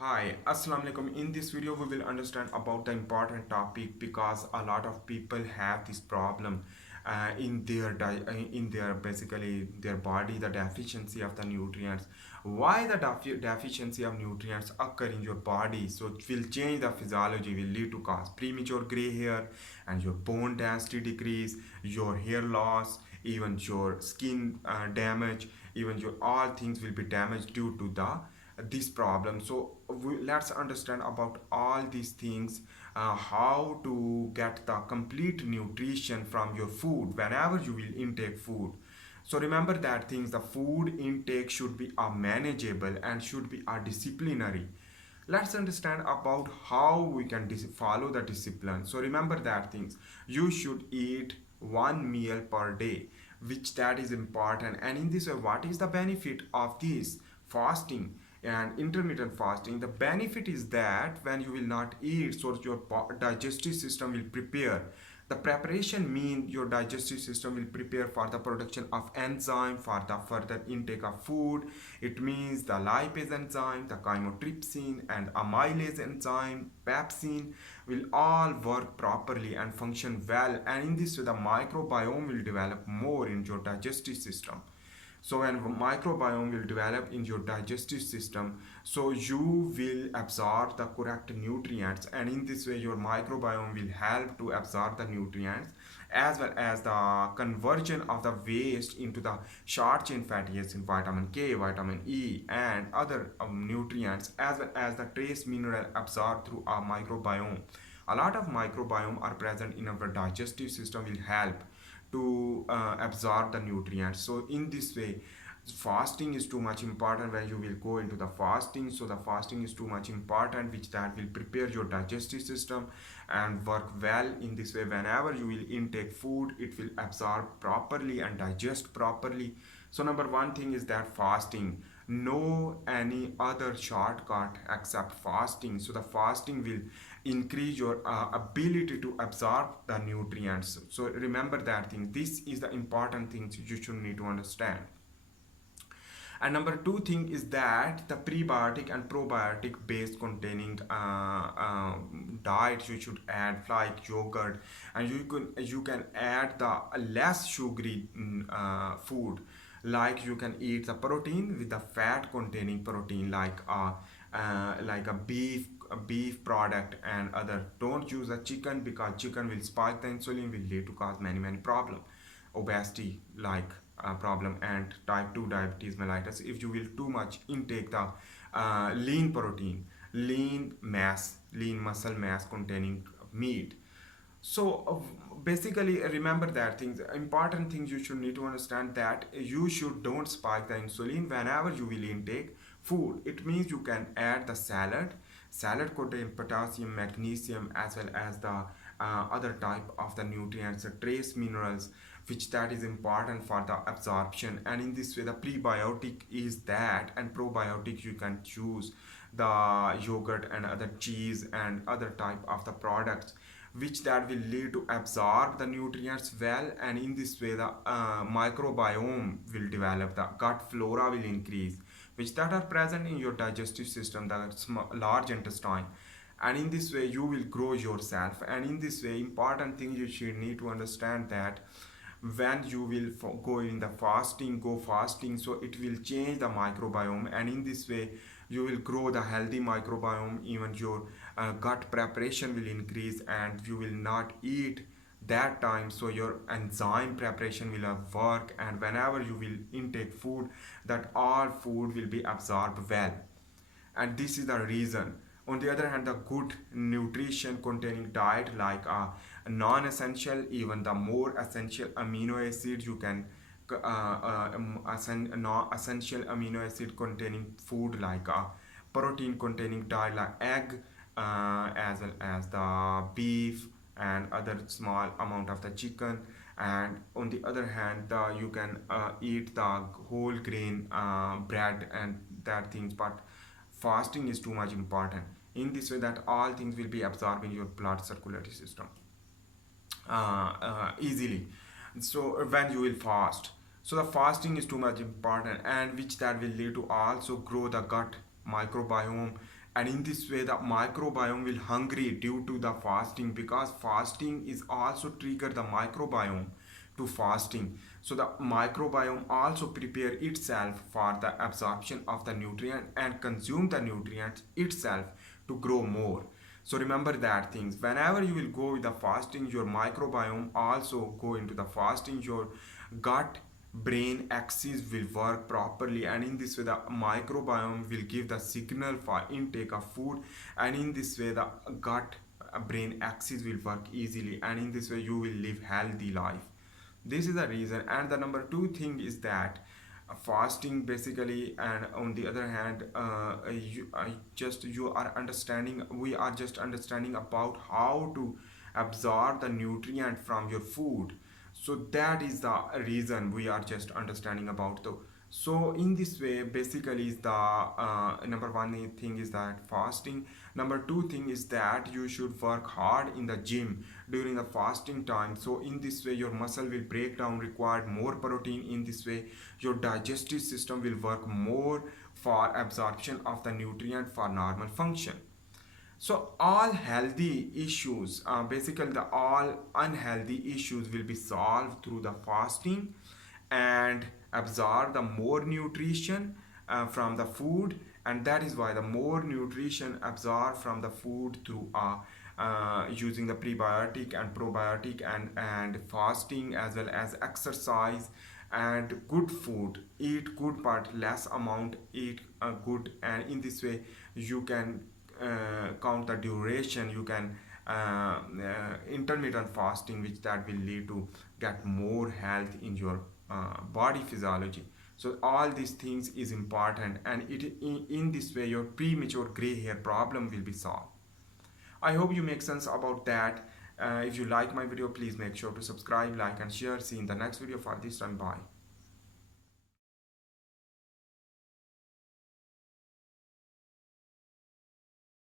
Hi, Assalamu alaikum. In this video, we will understand about the important topic because a lot of people have this problem in their basically their body, the deficiency of the nutrients. Why the deficiency of nutrients occur in your body? So it will change the physiology, will lead to cause premature gray hair and your bone density decrease, your hair loss, even your skin damage, even your all things will be damaged due to the this problem. So let's understand about all these things, how to get the complete nutrition from your food whenever you will intake food. So remember that things, the food intake should be a manageable and should be a disciplinary. Let's understand about how we can follow the discipline. So remember that things, you should eat one meal per day, which that is important. And in this way, what is the benefit of this fasting and intermittent fasting? The benefit is that when you will not eat, so your digestive system will prepare. The preparation means your digestive system will prepare for the production of enzyme for the further intake of food. It means the lipase enzyme, the chymotrypsin and amylase enzyme, pepsin will all work properly and function well, and in this way the microbiome will develop more in your digestive system. So when microbiome will develop in your digestive system, so you will absorb the correct nutrients, and in this way your microbiome will help to absorb the nutrients as well as the conversion of the waste into the short chain fatty acids, vitamin K, vitamin E and other nutrients, as well as the trace mineral absorbed through our microbiome. A lot of microbiome are present in our digestive system will help to absorb the nutrients. So in this way, fasting is too much important when you will go into the fasting. So the fasting is too much important, which that will prepare your digestive system and work well. In this way, whenever you will intake food, it will absorb properly and digest properly. So number one thing is that fasting, no any other shortcut except fasting. So the fasting will increase your ability to absorb the nutrients. So remember that thing, this is the important things you should need to understand. And number two thing is that the prebiotic and probiotic based containing diet you should add, like yogurt, and you can add the less sugary food, like you can eat the protein with the fat containing protein, like a beef product and other. Don't use a chicken because chicken will spike the insulin, will lead to cause many problem, obesity like problem, and type 2 diabetes mellitus if you will too much intake the lean protein, lean muscle mass containing meat. So basically remember that things, important things you should need to understand, that you should don't spike the insulin whenever you will intake food. It means you can add the salad contain potassium, magnesium, as well as the other type of the nutrients, the trace minerals, which that is important for the absorption. And in this way the prebiotic is that, and probiotic you can choose the yogurt and other cheese and other type of the products, which that will lead to absorb the nutrients well. And in this way the microbiome will develop, the gut flora will increase, which that are present in your digestive system, the large intestine. And in this way you will grow yourself. And in this way, important thing you should need to understand, that when you will go in the fasting, so it will change the microbiome, and in this way you will grow the healthy microbiome. Even your gut preparation will increase, and you will not eat that time, so your enzyme preparation will work, and whenever you will intake food, that all food will be absorbed well. And this is the reason. On the other hand, the good nutrition containing diet, like a non-essential, even the more essential amino acids you can non-essential amino acid containing food, like a protein containing diet like egg, as well as the beef and other small amount of the chicken. And on the other hand, you can eat the whole grain bread and that things. But fasting is too much important. In this way, that all things will be absorbed in your blood circulatory system easily. So when you will fast, so the fasting is too much important, and which that will lead to also grow the gut microbiome, and in this way the microbiome will hungry due to the fasting, because fasting is also trigger the microbiome to fasting. So the microbiome also prepare itself for the absorption of the nutrient and consume the nutrients itself to grow more. So remember that things, whenever you will go with the fasting, your microbiome also go into the fasting, your gut brain axis will work properly, and in this way the microbiome will give the signal for intake of food, and in this way the gut brain axis will work easily, and in this way you will live healthy life. This is the reason. And the number two thing is that fasting basically, and on the other hand, you are understanding, we are just understanding about how to absorb the nutrient from your food. So that is the reason we are just understanding about the. So in this way basically is the number one thing is that fasting. Number two thing is that you should work hard in the gym during the fasting time. So in this way your muscle will break down required more protein. In this way your digestive system will work more for absorption of the nutrient for normal function. So all healthy issues, basically the all unhealthy issues will be solved through the fasting, and absorb the more nutrition from the food. And that is why the more nutrition absorbed from the food through using the prebiotic and probiotic, and fasting as well as exercise and good food, eat good but less amount, eat good, and in this way you can count the duration, you can intermittent fasting, which that will lead to get more health in your body physiology. So all these things is important, and in this way your premature gray hair problem will be solved. I hope you make sense about that. If you like my video, please make sure to subscribe, like and share. See you in the next video. For this time, bye.